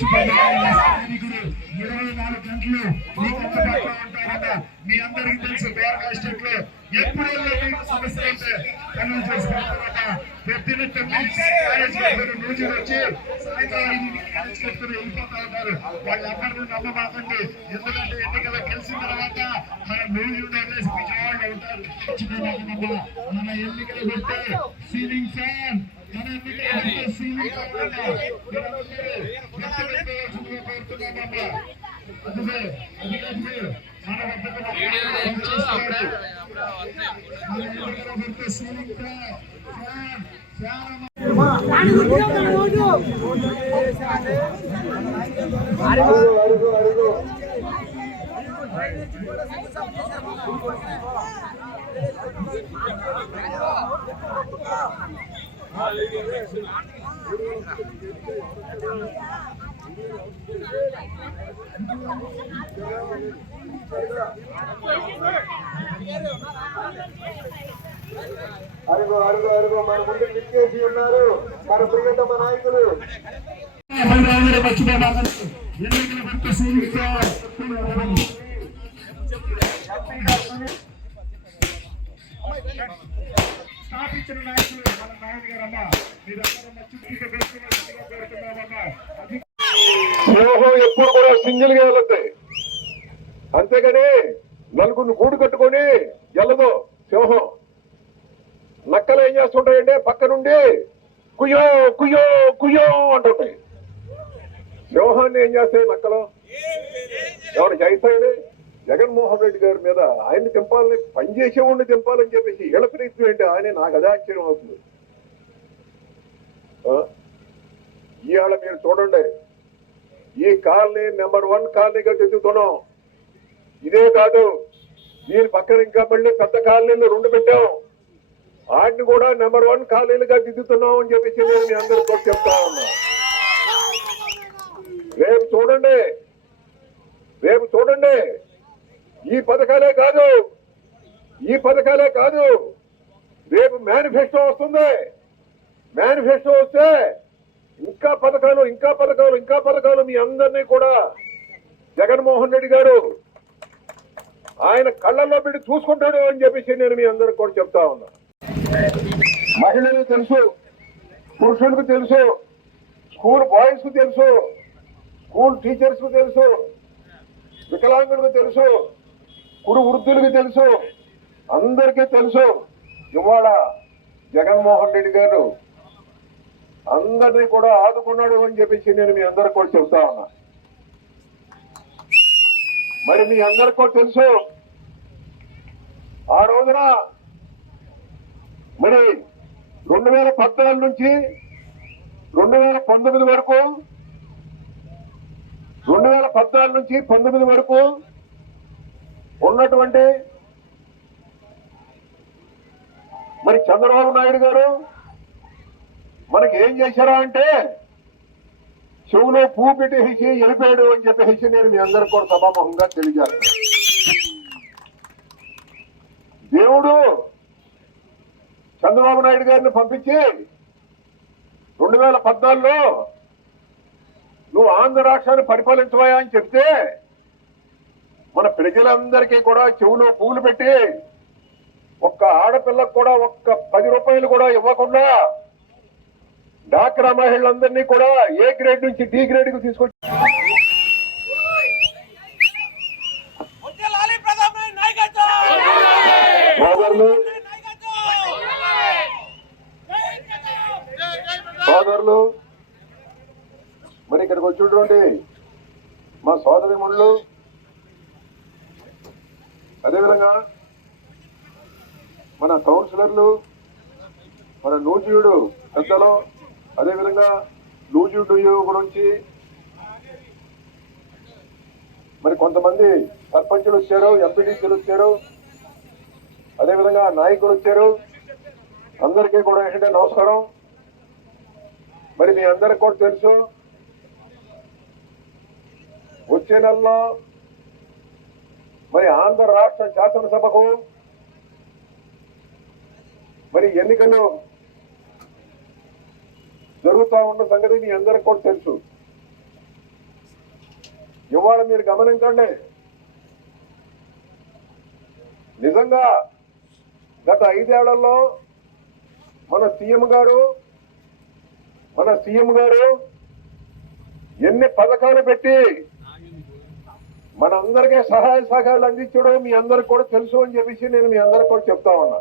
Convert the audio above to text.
సైనికులు 24 గంటలు మీకు అందుబాటులో ఉంటారన్న మీ అందరికీ తెలుసు. బేరగా స్టేట్ లో ఎప్పుడైనా మీకు సమస్య ఉంటే కన్నులు చేసుకుంటారన్న పొద్దున్న 9 రోజులు వచ్చి సాయంత్రం 5 కాలేజ్ కట్టుకుని వెళ్ళిపోతా ఉంటారు. వాళ్ళందరూ నమ్మబాకండి. ఎందుకంటే ఎన్నికలు గెలిచిన తర్వాత మన మ్యూజియం విజయవాడలో ఉంటారు. మన ఎన్నికలు పెడితే సీలింగ్ ఫ్యాన్ మన ఎన్నికలు పెడితే సీలింగ్ అరుగు అరుగు అరుగు మన ముందు నిలిచేసి ఉన్నారు మన ప్రియతమ నాయకులు. స్థాపించిన నాయకులు మన నాయుడు గారమ్మా, మీరందరూ సింహం ఎప్పుడు కూడా సింగిల్ గా వెళ్తాయి, అంతేగాని నలుగురిని గూడు కట్టుకొని వెళ్ళదు సింహం. నక్కలు ఏం చేస్తుంటాయంటే పక్క నుండి కుయ్యో కుయ్యో కుయ్యో అంటుంటాయి. సింహాన్ని ఏం చేస్తాయి నక్కలు? ఎవరు చేస్తాయండి? జగన్మోహన్ రెడ్డి గారి మీద ఆయన్ని తెంపాలని, పనిచేసేవాడిని తెంపాలని చెప్పేసి ఇళ్ళ ప్రయత్నం ఏంటి ఆయన? నాకు అదే ఆశ్చర్యం అవుతుంది. ఇవాళ మీరు చూడండి, ఈ కాలనీ నెంబర్ 1 కాలనీగా తెచ్చుతున్నాం. ఇదే కాదు, దీని పక్కన ఇంకా మళ్ళీ పెద్ద కాలనీలు 2 పెట్టాం. వాటిని కూడా నెంబర్ 1 కాలనీలుగా దిద్దుతున్నాం అని చెప్పేసి నేను మీ అందరితో చెప్తా ఉన్నా. రేపు చూడండి, రేపు చూడండి, ఈ పథకాలే కాదు, ఈ పథకాలే కాదు, రేపు మేనిఫెస్టో వస్తుంది. మేనిఫెస్టో వస్తే ఇంకా పథకాలు, ఇంకా పథకాలు, ఇంకా పథకాలు మీ అందరినీ కూడా జగన్మోహన్ రెడ్డి గారు ఆయన కళ్ళల్లో పెట్టి చూసుకుంటాడు అని చెప్పేసి నేను మీ అందరికి కూడా చెప్తా ఉన్నా. మహిళలకు తెలుసు, పురుషులకు తెలుసు, స్కూల్ బాయ్స్ కు తెలుసు, స్కూల్ టీచర్స్ కు తెలుసు, వికలాంగులకు తెలుసు, కురు వృద్ధులకు తెలుసు, అందరికీ తెలుసు. ఇవాళ జగన్మోహన్ రెడ్డి గారు అందరినీ కూడా ఆదుకున్నాడు అని చెప్పేసి నేను మీ అందరికి కూడా చెప్తా ఉన్నా. మరి మీ అందరికి కూడా తెలుసు, ఆ రోజున మరి 2014 నుంచి 2019 వరకు, 2014 నుంచి 19 వరకు ఉన్నటువంటి మరి చంద్రబాబు నాయుడు గారు మనకి ఏం చేశారా అంటే చెవులో పువ్వు పెట్టేసి వెళ్ళిపోయాడు అని చెప్పేసి నేను మీ అందరికి కూడా సభాముఖంగా తెలియజేస్తాను. దేవుడు చంద్రబాబు నాయుడు గారిని పంపించి 2014లో నువ్వు ఆంధ్ర రాష్ట్రాన్ని పరిపాలించవా అని చెప్తే మన ప్రజలందరికీ కూడా చెవులో పువ్వులు పెట్టి ఒక్క ఆడపిల్లకు కూడా ఒక్క 10 రూపాయలు కూడా ఇవ్వకుండా డాక్రా మహిళలందరినీ కూడా ఏ గ్రేడ్ నుంచి డి గ్రేడ్ కు తీసుకొచ్చి సోదరులు మరి ఇక్కడికి వచ్చేటువంటి మా సోదరిమణులు, అదేవిధంగా మన కౌన్సిలర్లు, మన నూజివీడు పెద్దలు, అదేవిధంగా నూజివీడు గురించి మరి కొంతమంది సర్పంచులు వచ్చారు, ఎంపీటీసీలు వచ్చారు, అదేవిధంగా నాయకులు వచ్చారు. అందరికీ కూడా ఏంటంటే నమస్కారం. మరి మీ అందరికి కూడా తెలుసు, వచ్చే నెలలో మరి ఆంధ్ర రాష్ట్ర శాసనసభకు మరి ఎన్నికలు జరుగుతా ఉన్న సంగతి మీ అందరికి కూడా తెలుసు. ఇవాళ మీరు గమనించండి, నిజంగా గత 5 ఏళ్లలో మన సీఎం గారు ఎన్ని పథకాలు పెట్టి మనందరికీ సహాయ సహకారాలు అందించడం మీ అందరికి కూడా తెలుసు అని చెప్పేసి నేను మీ అందరికి కూడా చెప్తా ఉన్నా.